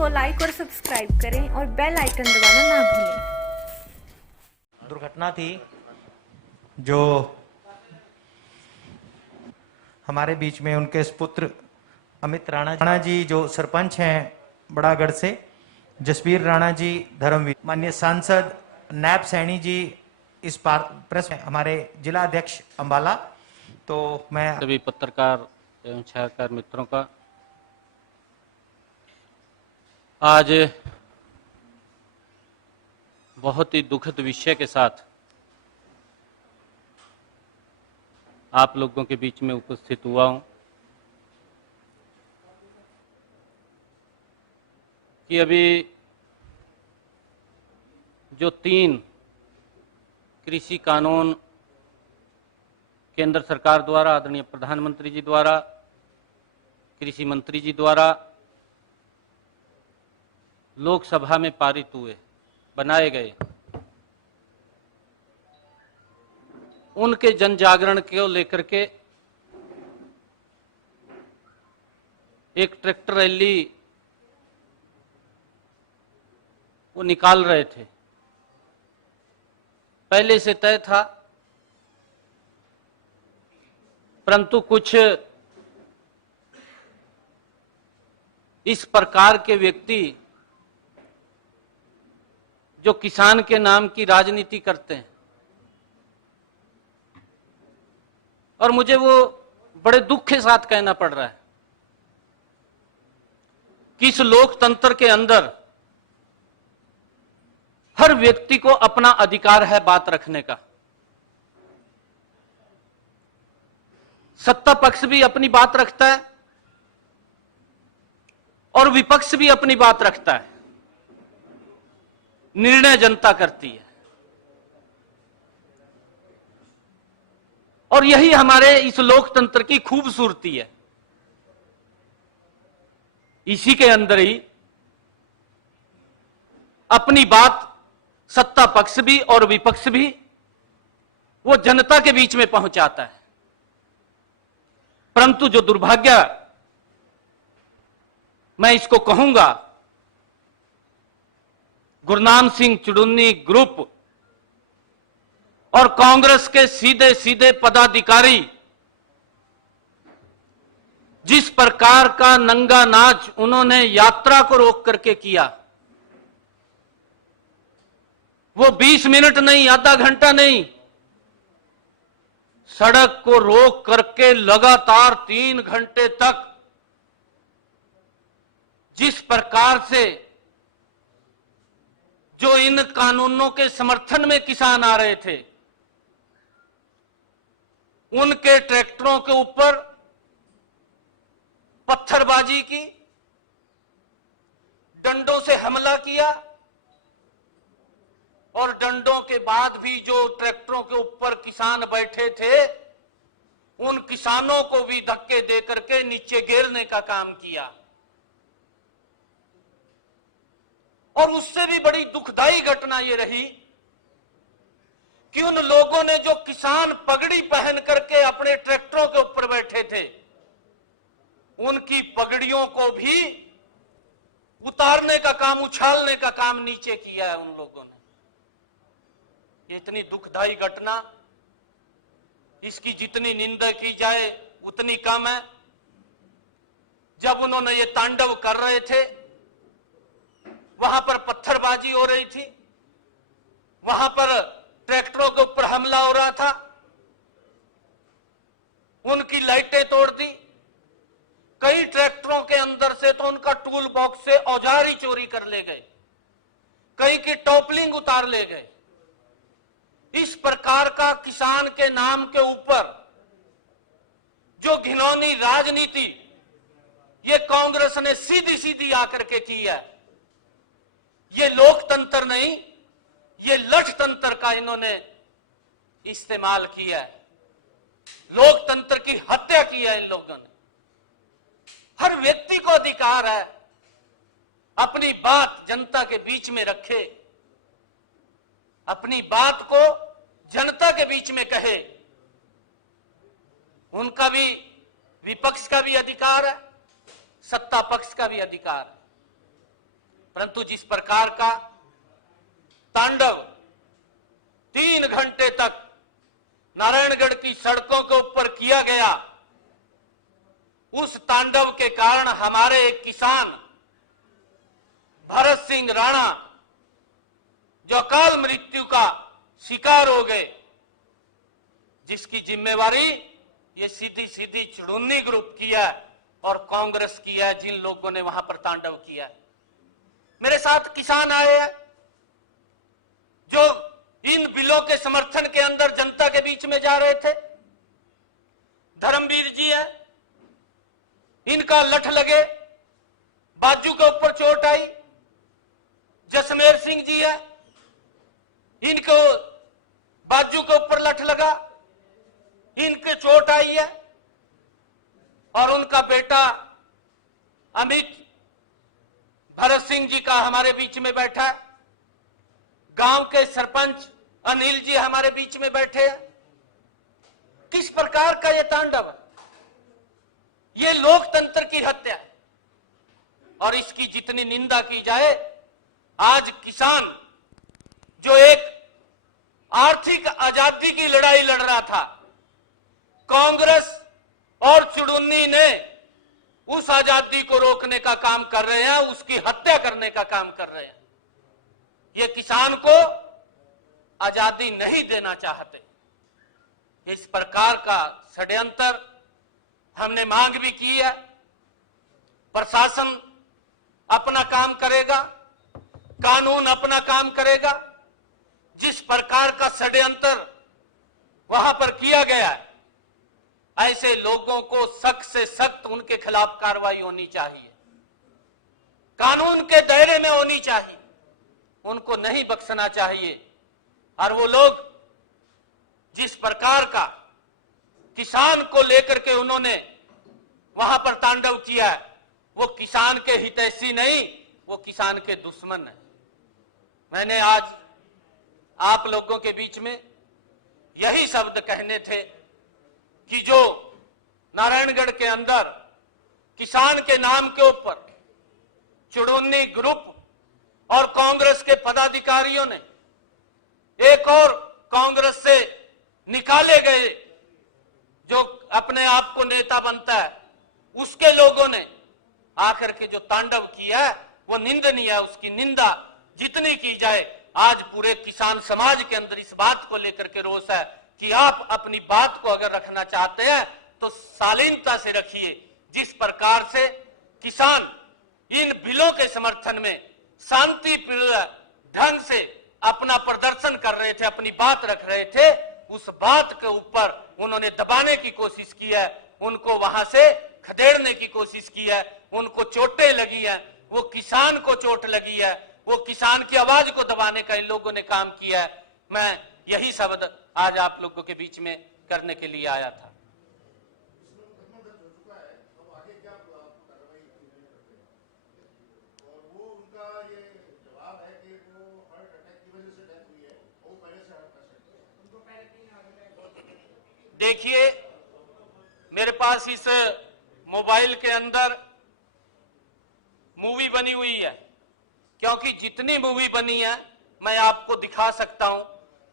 को लाइक और सब्सक्राइब करें और बेल आइकन दबाना ना भूलें। दुर्घटना थी जो हमारे बीच में उनके सुपुत्र अमित राणा जी जो सरपंच हैं बड़ागढ़ से, जसवीर राणा जी धर्मवीर, माननीय सांसद नैब सैनी जी इस प्रेस में हमारे जिला अध्यक्ष अंबाला। तो मैं सभी पत्रकार एवं छायाकार मित्रों का आज बहुत ही दुखद विषय के साथ आप लोगों के बीच में उपस्थित हुआ हूं कि अभी जो 3 कृषि कानून केंद्र सरकार द्वारा, आदरणीय प्रधानमंत्री जी द्वारा, कृषि मंत्री जी द्वारा लोकसभा में पारित हुए, बनाए गए, उनके जन जागरण को लेकर के एक ट्रैक्टर रैली वो निकाल रहे थे। पहले से तय था, परंतु कुछ इस प्रकार के व्यक्ति जो किसान के नाम की राजनीति करते हैं, और मुझे वो बड़े दुख के साथ कहना पड़ रहा है कि इस लोकतंत्र के अंदर हर व्यक्ति को अपना अधिकार है बात रखने का। सत्ता पक्ष भी अपनी बात रखता है और विपक्ष भी अपनी बात रखता है। निर्णय जनता करती है और यही हमारे इस लोकतंत्र की खूबसूरती है। इसी के अंदर ही अपनी बात सत्ता पक्ष भी और विपक्ष भी वो जनता के बीच में पहुंचाता है। परंतु जो दुर्भाग्य मैं इसको कहूंगा, गुरनाम सिंह चुड़ुन्नी ग्रुप और कांग्रेस के सीधे सीधे पदाधिकारी जिस प्रकार का नंगा नाच उन्होंने यात्रा को रोक करके किया, वो 20 मिनट नहीं, आधा घंटा नहीं, सड़क को रोक करके लगातार 3 घंटे तक जिस प्रकार से जो इन कानूनों के समर्थन में किसान आ रहे थे, उनके ट्रैक्टरों के ऊपर पत्थरबाजी की, डंडों से हमला किया और डंडों के बाद भी जो ट्रैक्टरों के ऊपर किसान बैठे थे, उन किसानों को भी धक्के दे करके नीचे गिरने का काम किया। और उससे भी बड़ी दुखदाई घटना यह रही कि उन लोगों ने जो किसान पगड़ी पहन करके अपने ट्रैक्टरों के ऊपर बैठे थे, उनकी पगड़ियों को भी उतारने का काम, उछालने का काम नीचे किया है उन लोगों ने। ये इतनी दुखदाई घटना, इसकी जितनी निंदा की जाए उतनी कम है। जब उन्होंने ये तांडव कर रहे थे, वहां पर पत्थरबाजी हो रही थी, वहां पर ट्रैक्टरों के ऊपर हमला हो रहा था, उनकी लाइटें तोड़ दी, कई ट्रैक्टरों के अंदर से तो उनका टूल बॉक्स से औजार ही चोरी कर ले गए, कई की टॉपलिंग उतार ले गए। इस प्रकार का किसान के नाम के ऊपर जो घिनौनी राजनीति ये कांग्रेस ने सीधी सीधी आकर के की है, ये लोकतंत्र नहीं, ये लठतंत्र का इन्होंने इस्तेमाल किया है। लोकतंत्र की हत्या की है इन लोगों ने। हर व्यक्ति को अधिकार है अपनी बात जनता के बीच में रखे, अपनी बात को जनता के बीच में कहे। उनका भी, विपक्ष का भी अधिकार है, सत्ता पक्ष का भी अधिकार है। परंतु जिस प्रकार का तांडव 3 घंटे तक नारायणगढ़ की सड़कों के ऊपर किया गया, उस तांडव के कारण हमारे एक किसान भरत सिंह राणा जो अकाल मृत्यु का शिकार हो गए, जिसकी जिम्मेवारी ये सीधी सीधी चुड़ुन्नी ग्रुप की है और कांग्रेस की है, जिन लोगों ने वहां पर तांडव किया है। मेरे साथ किसान आए हैं जो इन बिलों के समर्थन के अंदर जनता के बीच में जा रहे थे। धर्मवीर जी है, इनका लठ लगे, बाजू के ऊपर चोट आई। जसमेर सिंह जी है, इनको बाजू के ऊपर लठ लगा, इनके चोट आई है। और उनका बेटा अमित भरत सिंह जी का हमारे बीच में बैठा है। गांव के सरपंच अनिल जी हमारे बीच में बैठे हैं। किस प्रकार का ये तांडव है? ये लोकतंत्र की हत्या है और इसकी जितनी निंदा की जाए, आज किसान जो एक आर्थिक आजादी की लड़ाई लड़ रहा था, कांग्रेस और चुड़ुन्नी ने उस आजादी को रोकने का काम कर रहे हैं, उसकी हत्या करने का काम कर रहे हैं। ये किसान को आजादी नहीं देना चाहते। इस प्रकार का षड्यंत्र हमने मांग भी की है। प्रशासन अपना काम करेगा, कानून अपना काम करेगा। जिस प्रकार का षड्यंत्र वहां पर किया गया है, ऐसे लोगों को सख्त से सख्त उनके खिलाफ कार्रवाई होनी चाहिए, कानून के दायरे में होनी चाहिए, उनको नहीं बख्शना चाहिए। और वो लोग जिस प्रकार का किसान को लेकर के उन्होंने वहां पर तांडव किया है, वो किसान के हितैषी नहीं, वो किसान के दुश्मन है। मैंने आज आप लोगों के बीच में यही शब्द कहने थे कि जो नारायणगढ़ के अंदर किसान के नाम के ऊपर चुड़ुन्नी ग्रुप और कांग्रेस के पदाधिकारियों ने, एक और कांग्रेस से निकाले गए जो अपने आप को नेता बनता है, उसके लोगों ने आकर के जो तांडव किया है वो निंदनीय है। उसकी निंदा जितनी की जाए, आज पूरे किसान समाज के अंदर इस बात को लेकर के रोष है कि आप अपनी बात को अगर रखना चाहते हैं तो शालीनता से रखिए। जिस प्रकार से किसान इन बिलों के समर्थन में शांतिपूर्ण ढंग से अपना प्रदर्शन कर रहे थे, अपनी बात रख रहे थे, उस बात के ऊपर उन्होंने दबाने की कोशिश की है, उनको वहां से खदेड़ने की कोशिश की है, उनको चोटें लगी है, वो किसान को चोट लगी है, वो किसान की आवाज को दबाने का इन लोगों ने काम किया है। मैं यही शब्द आज आप लोगों के बीच में करने के लिए आया था। देखिए, मेरे पास इस मोबाइल के अंदर मूवी बनी हुई है, क्योंकि जितनी मूवी बनी है मैं आपको दिखा सकता हूं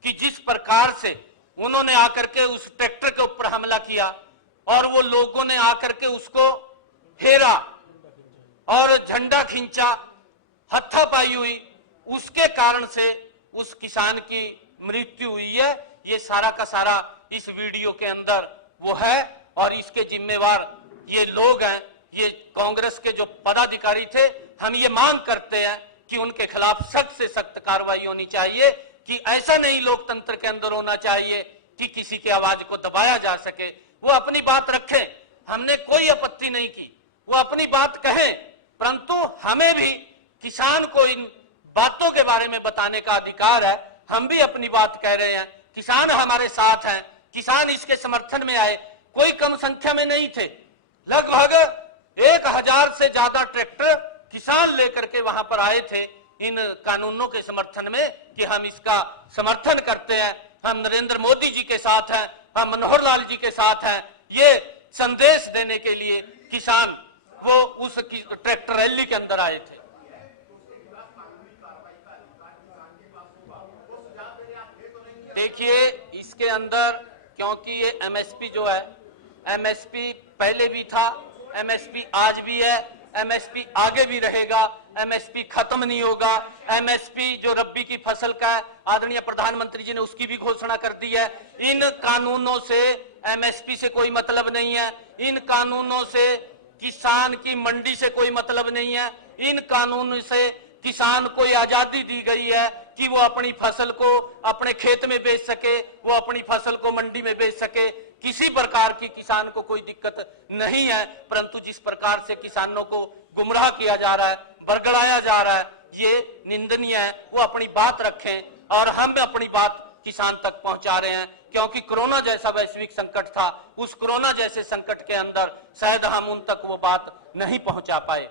कि जिस प्रकार से उन्होंने आकर के उस ट्रैक्टर के ऊपर हमला किया और वो लोगों ने आकर के उसको घेरा और झंडा खींचा, हत्थापाई हुई, उसके कारण से उस किसान की मृत्यु हुई है। ये सारा का सारा इस वीडियो के अंदर वो है और इसके जिम्मेवार ये लोग हैं, ये कांग्रेस के जो पदाधिकारी थे। हम ये मांग करते हैं कि उनके खिलाफ सख्त से सख्त कार्रवाई होनी चाहिए, कि ऐसा नहीं लोकतंत्र के अंदर होना चाहिए कि किसी की आवाज को दबाया जा सके। वो अपनी बात रखें, हमने कोई आपत्ति नहीं की, वो अपनी बात कहें, परंतु हमें भी किसान को इन बातों के बारे में बताने का अधिकार है। हम भी अपनी बात कह रहे हैं, किसान हमारे साथ हैं, किसान इसके समर्थन में आए। कोई कम संख्या में नहीं थे, लगभग 1000 से ज्यादा ट्रैक्टर किसान लेकर के वहां पर आए थे इन कानूनों के समर्थन में कि हम इसका समर्थन करते हैं, हम नरेंद्र मोदी जी के साथ हैं, हम मनोहर लाल जी के साथ हैं। ये संदेश देने के लिए किसान वो उस ट्रैक्टर रैली के अंदर आए थे। देखिए इसके अंदर, क्योंकि ये एमएसपी जो है, एमएसपी पहले भी था, एमएसपी आज भी है, एमएसपी आगे भी रहेगा, एमएसपी खत्म नहीं होगा। एमएसपी जो रब्बी की फसल का है, आदरणीय प्रधानमंत्री जी ने उसकी भी घोषणा कर दी है। इन कानूनों से एमएसपी से कोई मतलब नहीं है, इन कानूनों से किसान की मंडी से कोई मतलब नहीं है, इन कानूनों से किसान को आजादी दी गई है कि वो अपनी फसल को अपने खेत में बेच सके, वो अपनी फसल को मंडी में बेच सके। किसी प्रकार की किसान को कोई दिक्कत नहीं है, परंतु जिस प्रकार से किसानों को गुमराह किया जा रहा है, बरगड़ाया जा रहा है, ये निंदनीय है। वो अपनी बात रखें और हम अपनी बात किसान तक पहुंचा रहे हैं, क्योंकि कोरोना जैसा वैश्विक संकट था, उस कोरोना जैसे संकट के अंदर शायद हम उन तक वो बात नहीं पहुंचा पाए।